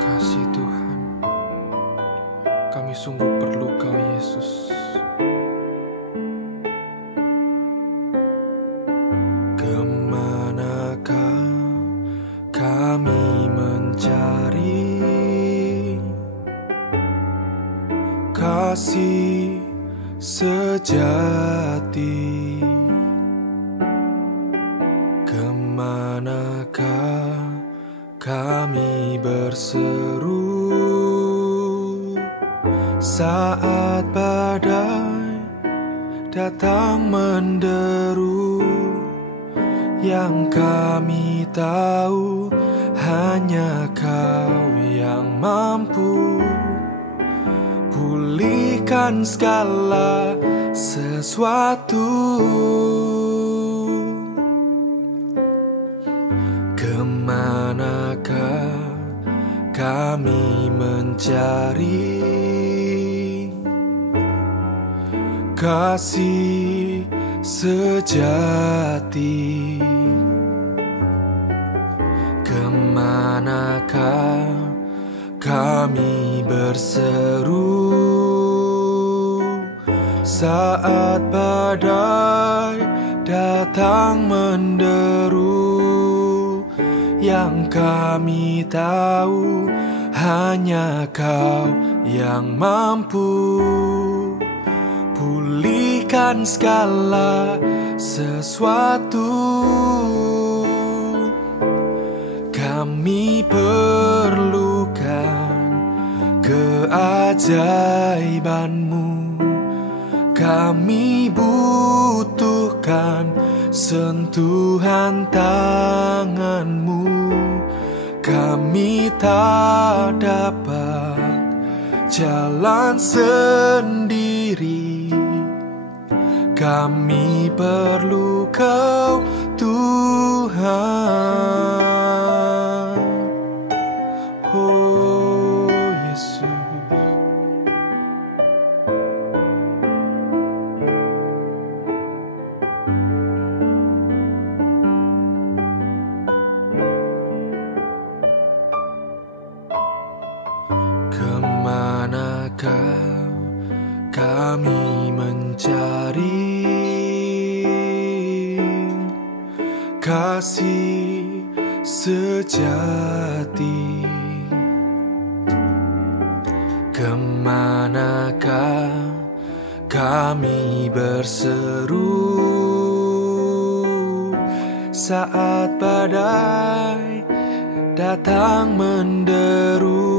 kasih Tuhan, kami sungguh perlu Kau Yesus. Kemanakah kami mencari kasih sejati? Kemanakah kami berseru saat badai datang menderu? Yang kami tahu hanya Kau yang mampu pulihkan segala sesuatu. Kemanakah kami mencari kasih sejati? Kemanakah kami berseru saat badai datang menderu? Yang kami tahu hanya Kau yang mampu pulihkan segala sesuatu. Kami perlukan keajaiban-Mu, kami butuhkan sentuhan tangan-Mu. Kami tak dapat jalan sendiri, kami perlu Kau Tuhan. Oh Yesus, kemanakah kami mencari kasih sejati? Kemanakah kami berseru saat badai datang menderu?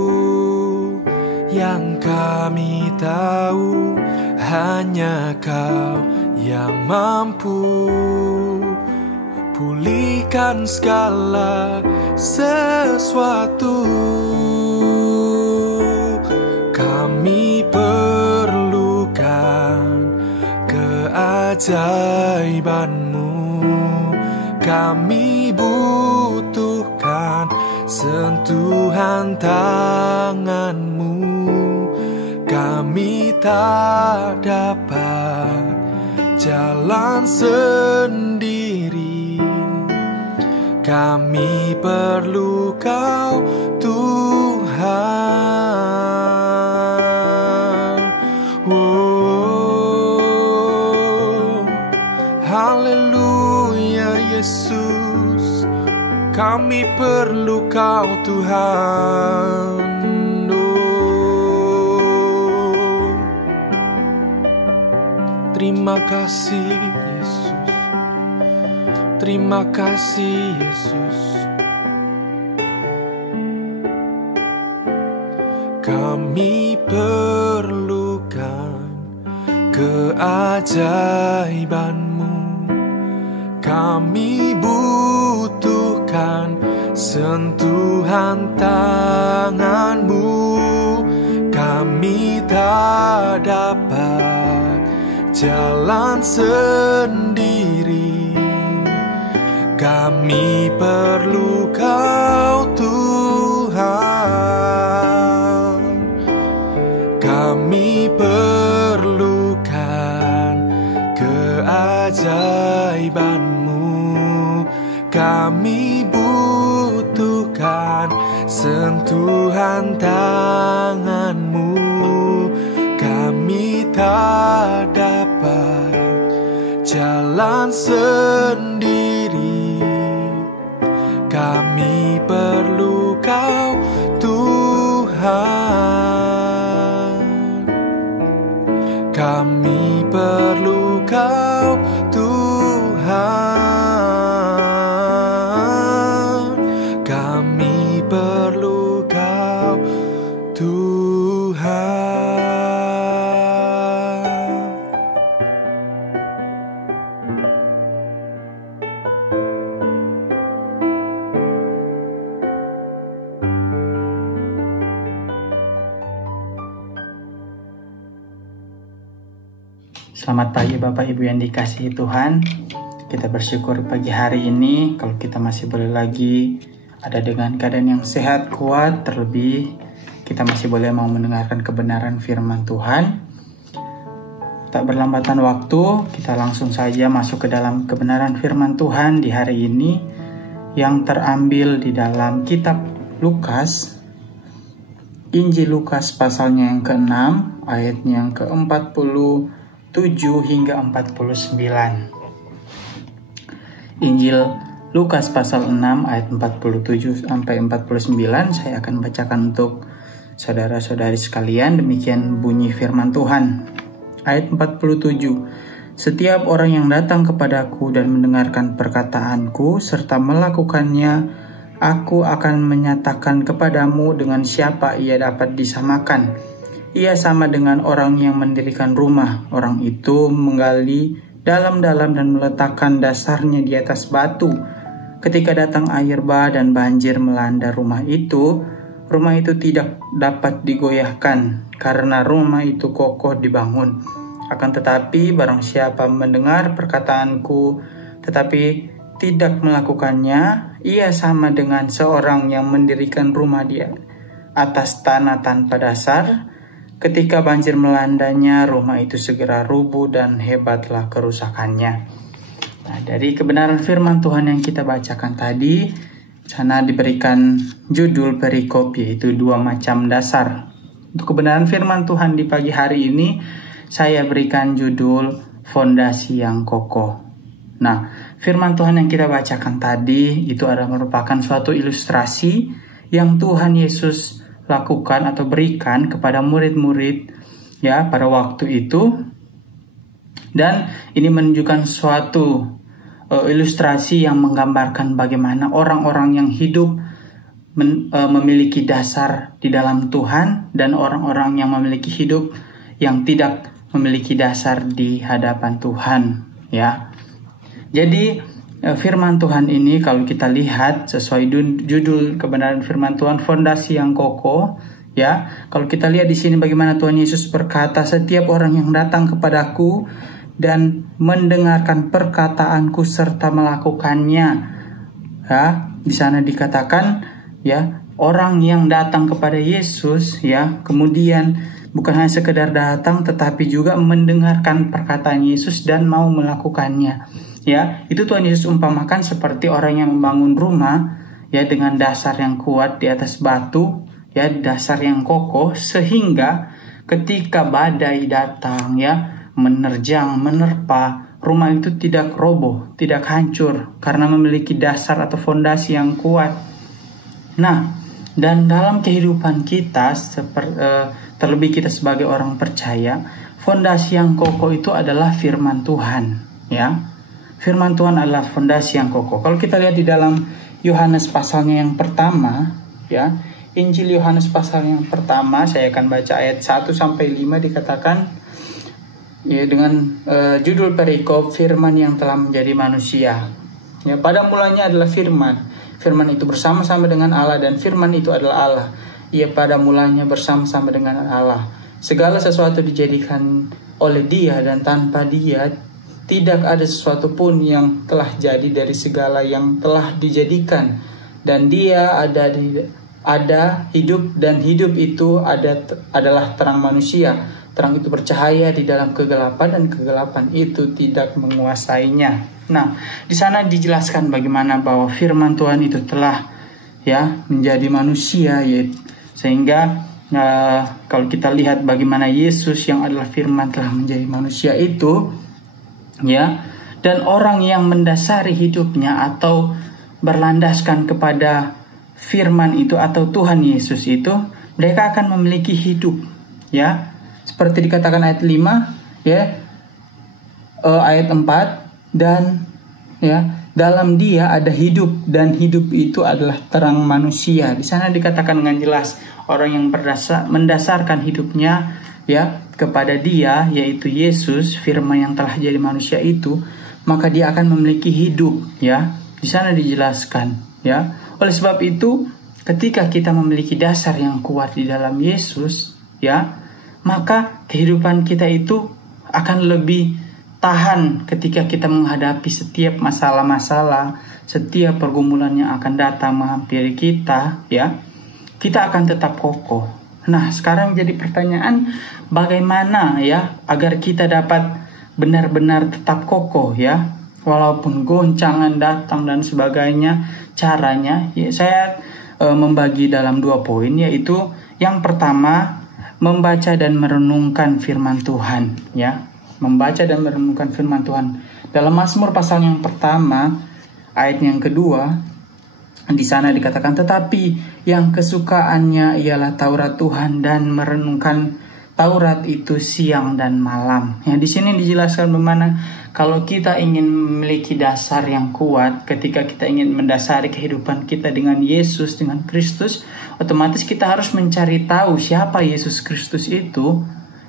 Yang kami tahu hanya Kau yang mampu pulihkan segala sesuatu. Kami perlukan keajaiban-Mu, kami butuhkan sentuhan tangan-Mu. Kami tak dapat jalan sendiri, kami perlu Kau Tuhan. Oh, haleluya Yesus, kami perlu Kau Tuhan. Oh, terima kasih Yesus, terima kasih Yesus. Kami perlukan keajaiban-Mu, kami butuhkan sentuhan tangan-Mu. Kami tak dapat jalan sendiri, kami perlu Kau Tuhan. Kami perlukan keajaiban-Mu, kami butuhkan sentuhan sentuhan tangan-Mu. Kami tak dapat jalan sendiri, kami perlu Kau Tuhan. Kami perlu Kau Tuhan. Kami perlu Kau Tuhan. Selamat pagi Bapak Ibu yang dikasihi Tuhan. Kita bersyukur pagi hari ini kalau kita masih boleh lagi ada dengan keadaan yang sehat, kuat, terlebih kita masih boleh mau mendengarkan kebenaran firman Tuhan. Tak berlambatan waktu, kita langsung saja masuk ke dalam kebenaran firman Tuhan di hari ini yang terambil di dalam kitab Lukas, Injil Lukas pasalnya yang ke-6, ayatnya yang ke-47 hingga 49. Injil Lukas pasal 6 ayat 47 sampai 49 saya akan bacakan untuk saudara-saudari sekalian. Demikian bunyi firman Tuhan. Ayat 47. Setiap orang yang datang kepadaku dan mendengarkan perkataanku serta melakukannya, aku akan menyatakan kepadamu dengan siapa ia dapat disamakan. Ia sama dengan orang yang mendirikan rumah. Orang itu menggali dalam-dalam dan meletakkan dasarnya di atas batu. Ketika datang air bah dan banjir melanda rumah itu tidak dapat digoyahkan karena rumah itu kokoh dibangun. Akan tetapi barang siapa mendengar perkataanku tetapi tidak melakukannya, ia sama dengan seorang yang mendirikan rumah di atas tanah tanpa dasar. Ketika banjir melandanya, rumah itu segera rubuh dan hebatlah kerusakannya. Nah, dari kebenaran firman Tuhan yang kita bacakan tadi, sana diberikan judul perikop yaitu 2 macam dasar. Untuk kebenaran firman Tuhan di pagi hari ini, saya berikan judul fondasi yang kokoh. Nah, firman Tuhan yang kita bacakan tadi itu adalah merupakan suatu ilustrasi yang Tuhan Yesus lakukan atau berikan kepada murid-murid ya pada waktu itu, dan ini menunjukkan suatu ilustrasi yang menggambarkan bagaimana orang-orang yang hidup memiliki dasar di dalam Tuhan dan orang-orang yang memiliki hidup yang tidak memiliki dasar di hadapan Tuhan ya. Jadi firman Tuhan ini kalau kita lihat sesuai judul kebenaran firman Tuhan, fondasi yang kokoh ya. Kalau kita lihat di sini bagaimana Tuhan Yesus berkata, setiap orang yang datang kepadaku dan mendengarkan perkataanku serta melakukannya. Ya, di sana dikatakan ya, orang yang datang kepada Yesus ya, kemudian bukan hanya sekedar datang tetapi juga mendengarkan perkataan Yesus dan mau melakukannya. Ya, itu Tuhan Yesus umpamakan seperti orang yang membangun rumah ya dengan dasar yang kuat di atas batu, ya dasar yang kokoh sehingga ketika badai datang ya menerjang, menerpa, rumah itu tidak roboh, tidak hancur karena memiliki dasar atau fondasi yang kuat. Nah, dan dalam kehidupan kita terlebih kita sebagai orang percaya, fondasi yang kokoh itu adalah firman Tuhan ya. Firman Tuhan adalah fondasi yang kokoh. Kalau kita lihat di dalam Yohanes pasalnya yang pertama, ya, Injil Yohanes pasal yang pertama, saya akan baca ayat 1 sampai 5 dikatakan ya dengan judul perikop firman yang telah menjadi manusia. Ya, pada mulanya adalah firman. Firman itu bersama-sama dengan Allah dan firman itu adalah Allah. Ia pada mulanya bersama-sama dengan Allah. Segala sesuatu dijadikan oleh Dia dan tanpa Dia tidak ada sesuatu pun yang telah jadi dari segala yang telah dijadikan. Dan Dia ada hidup dan hidup itu adalah terang manusia. Terang itu bercahaya di dalam kegelapan dan kegelapan itu tidak menguasainya. Nah, di sana dijelaskan bagaimana bahwa firman Tuhan itu telah ya menjadi manusia, yaitu Sehingga kalau kita lihat bagaimana Yesus yang adalah firman telah menjadi manusia itu, ya, dan orang yang mendasari hidupnya atau berlandaskan kepada firman itu atau Tuhan Yesus itu, mereka akan memiliki hidup, ya. Seperti dikatakan ayat 5, ya, ayat 4, dan ya, dalam Dia ada hidup dan hidup itu adalah terang manusia. Di sana dikatakan dengan jelas orang yang mendasarkan hidupnya, ya, kepada Dia, yaitu Yesus, firman yang telah jadi manusia itu, maka dia akan memiliki hidup, ya. Di sana dijelaskan, ya. Oleh sebab itu, ketika kita memiliki dasar yang kuat di dalam Yesus, ya, maka kehidupan kita itu akan lebih tahan ketika kita menghadapi setiap masalah-masalah, setiap pergumulan yang akan datang menghampiri kita, ya. Kita akan tetap kokoh. Nah, sekarang jadi pertanyaan, bagaimana, ya, agar kita dapat benar-benar tetap kokoh, ya, walaupun goncangan datang dan sebagainya. Caranya, ya, saya membagi dalam 2 poin, yaitu yang pertama, membaca dan merenungkan firman Tuhan, ya. Membaca dan merenungkan firman Tuhan. Dalam Mazmur pasal yang pertama, ayat yang kedua, di sana dikatakan, tetapi yang kesukaannya ialah Taurat Tuhan dan merenungkan Taurat itu siang dan malam. Ya, di sini dijelaskan bagaimana kalau kita ingin memiliki dasar yang kuat, ketika kita ingin mendasari kehidupan kita dengan Yesus, dengan Kristus, otomatis kita harus mencari tahu siapa Yesus Kristus itu.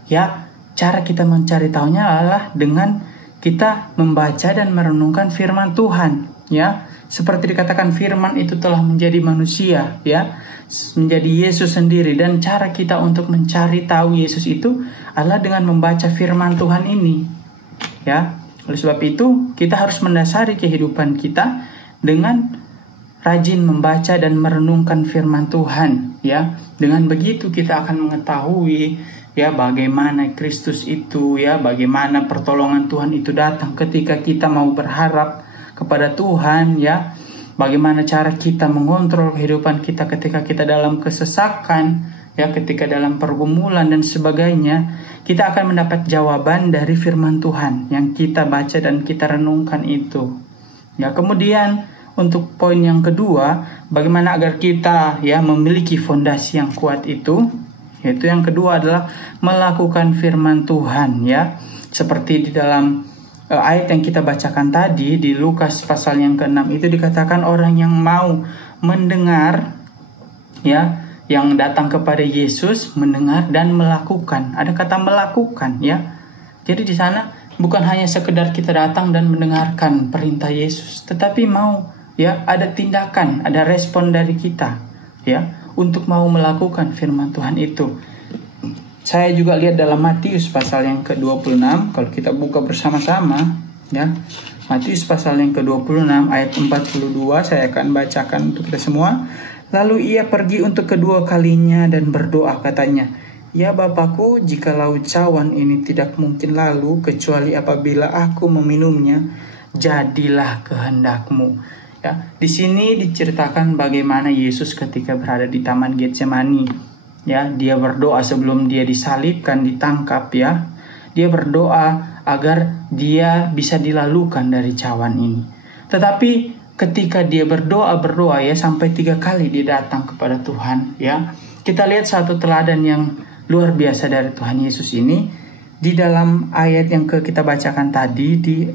Ya, cara kita mencari tahunya adalah dengan kita membaca dan merenungkan firman Tuhan, ya. Seperti dikatakan, firman itu telah menjadi manusia, ya, menjadi Yesus sendiri. Dan cara kita untuk mencari tahu Yesus itu adalah dengan membaca firman Tuhan ini, ya. Oleh sebab itu, kita harus mendasari kehidupan kita dengan rajin membaca dan merenungkan firman Tuhan, ya. Dengan begitu kita akan mengetahui, ya, bagaimana Kristus itu, ya, bagaimana pertolongan Tuhan itu datang ketika kita mau berharap kepada Tuhan, ya. Bagaimana cara kita mengontrol kehidupan kita ketika kita dalam kesesakan, ya, ketika dalam pergumulan dan sebagainya. Kita akan mendapat jawaban dari firman Tuhan yang kita baca dan kita renungkan itu. Ya, kemudian untuk poin yang kedua, bagaimana agar kita, ya, memiliki fondasi yang kuat itu, yaitu yang kedua adalah melakukan firman Tuhan, ya. Seperti di dalam ayat yang kita bacakan tadi di Lukas pasal yang ke-6 itu dikatakan orang yang mau mendengar, ya, yang datang kepada Yesus, mendengar dan melakukan. Ada kata melakukan, ya. Jadi di sana bukan hanya sekedar kita datang dan mendengarkan perintah Yesus, tetapi mau, ya, ada tindakan, ada respon dari kita, ya, untuk mau melakukan firman Tuhan itu. Saya juga lihat dalam Matius pasal yang ke-26, kalau kita buka bersama-sama, ya. Matius pasal yang ke-26 ayat 42, saya akan bacakan untuk kita semua. Lalu ia pergi untuk kedua kalinya dan berdoa, katanya, ya Bapakku, jikalau cawan ini tidak mungkin lalu kecuali apabila aku meminumnya, jadilah kehendak-Mu. Ya, di sini diceritakan bagaimana Yesus ketika berada di Taman Getsemani, ya, dia berdoa sebelum dia disalibkan, ditangkap, ya. Dia berdoa agar dia bisa dilalukan dari cawan ini. Tetapi ketika dia berdoa, ya, sampai 3 kali dia datang kepada Tuhan, ya. Kita lihat satu teladan yang luar biasa dari Tuhan Yesus ini. Di dalam ayat yang kita bacakan tadi,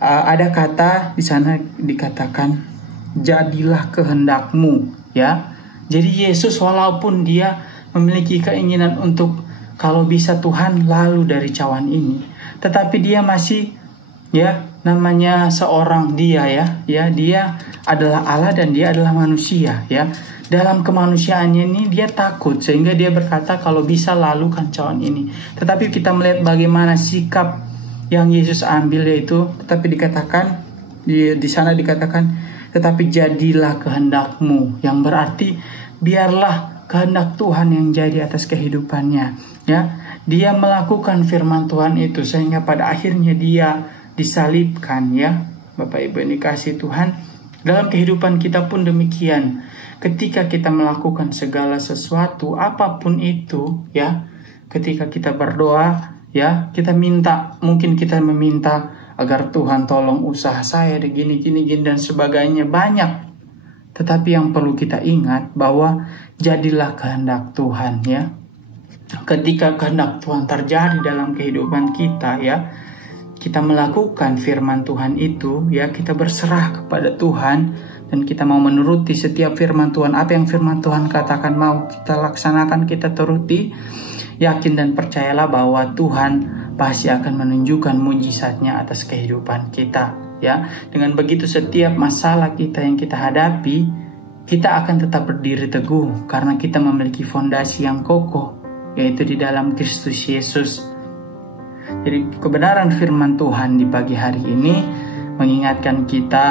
ada kata di sana dikatakan, jadilah kehendak-Mu, ya. Jadi Yesus walaupun dia memiliki keinginan untuk kalau bisa Tuhan lalu dari cawan ini, tetapi dia masih, ya, namanya seorang dia, ya, dia adalah Allah dan dia adalah manusia, ya. Dalam kemanusiaannya ini dia takut sehingga dia berkata kalau bisa lalukan cawan ini. Tetapi kita melihat bagaimana sikap yang Yesus ambil, yaitu tetapi dikatakan di sana dikatakan tetapi jadilah kehendak-Mu, yang berarti biarlah kehendak Tuhan yang jadi atas kehidupannya, ya. Dia melakukan firman Tuhan itu sehingga pada akhirnya dia disalibkan, ya. Bapak Ibu yang dikasihi Tuhan, dalam kehidupan kita pun demikian. ketika kita melakukan segala sesuatu apapun itu ya, ketika kita berdoa ya, kita mungkin kita meminta agar Tuhan tolong usaha saya gini dan sebagainya, banyak. Tetapi yang perlu kita ingat bahwa jadilah kehendak Tuhan ya. Ketika kehendak Tuhan terjadi dalam kehidupan kita ya, kita melakukan firman Tuhan itu ya, kita berserah kepada Tuhan dan kita mau menuruti setiap firman Tuhan. Apa yang firman Tuhan katakan mau kita laksanakan, kita turuti. Yakin dan percayalah bahwa Tuhan pasti akan menunjukkan mujizatnya atas kehidupan kita ya. Dengan begitu setiap masalah kita yang kita hadapi, kita akan tetap berdiri teguh karena kita memiliki fondasi yang kokoh, yaitu di dalam Kristus Yesus. Jadi kebenaran firman Tuhan di pagi hari ini mengingatkan kita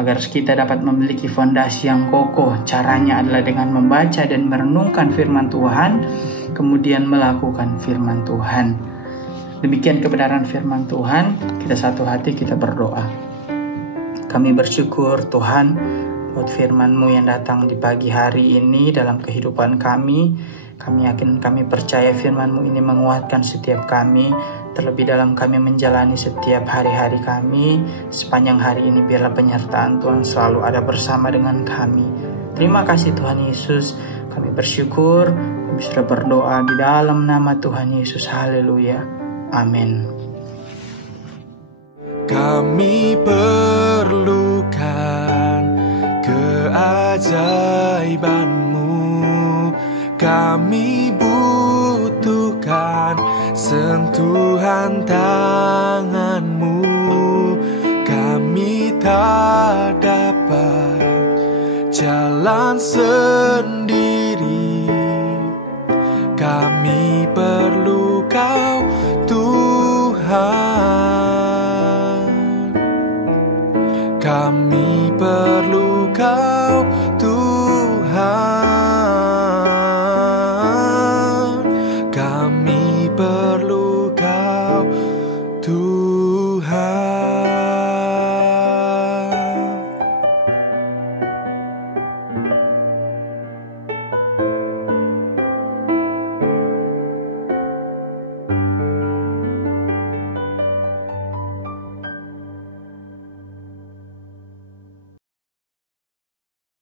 agar kita dapat memiliki fondasi yang kokoh. Caranya adalah dengan membaca dan merenungkan firman Tuhan, kemudian melakukan firman Tuhan. Demikian kebenaran firman Tuhan. Kita satu hati, kita berdoa. Kami bersyukur Tuhan buat firman-Mu yang datang di pagi hari ini dalam kehidupan kami. Kami yakin, kami percaya firman-Mu ini menguatkan setiap kami, terlebih dalam kami menjalani setiap hari-hari kami. Sepanjang hari ini biarlah penyertaan Tuhan selalu ada bersama dengan kami. Terima kasih Tuhan Yesus. Kami bersyukur, kami sudah berdoa di dalam nama Tuhan Yesus. Haleluya. Amin. Kami perlukan keajaiban-Mu, kami butuhkan sentuhan tangan-Mu. Kami tak dapat jalan sendiri, kami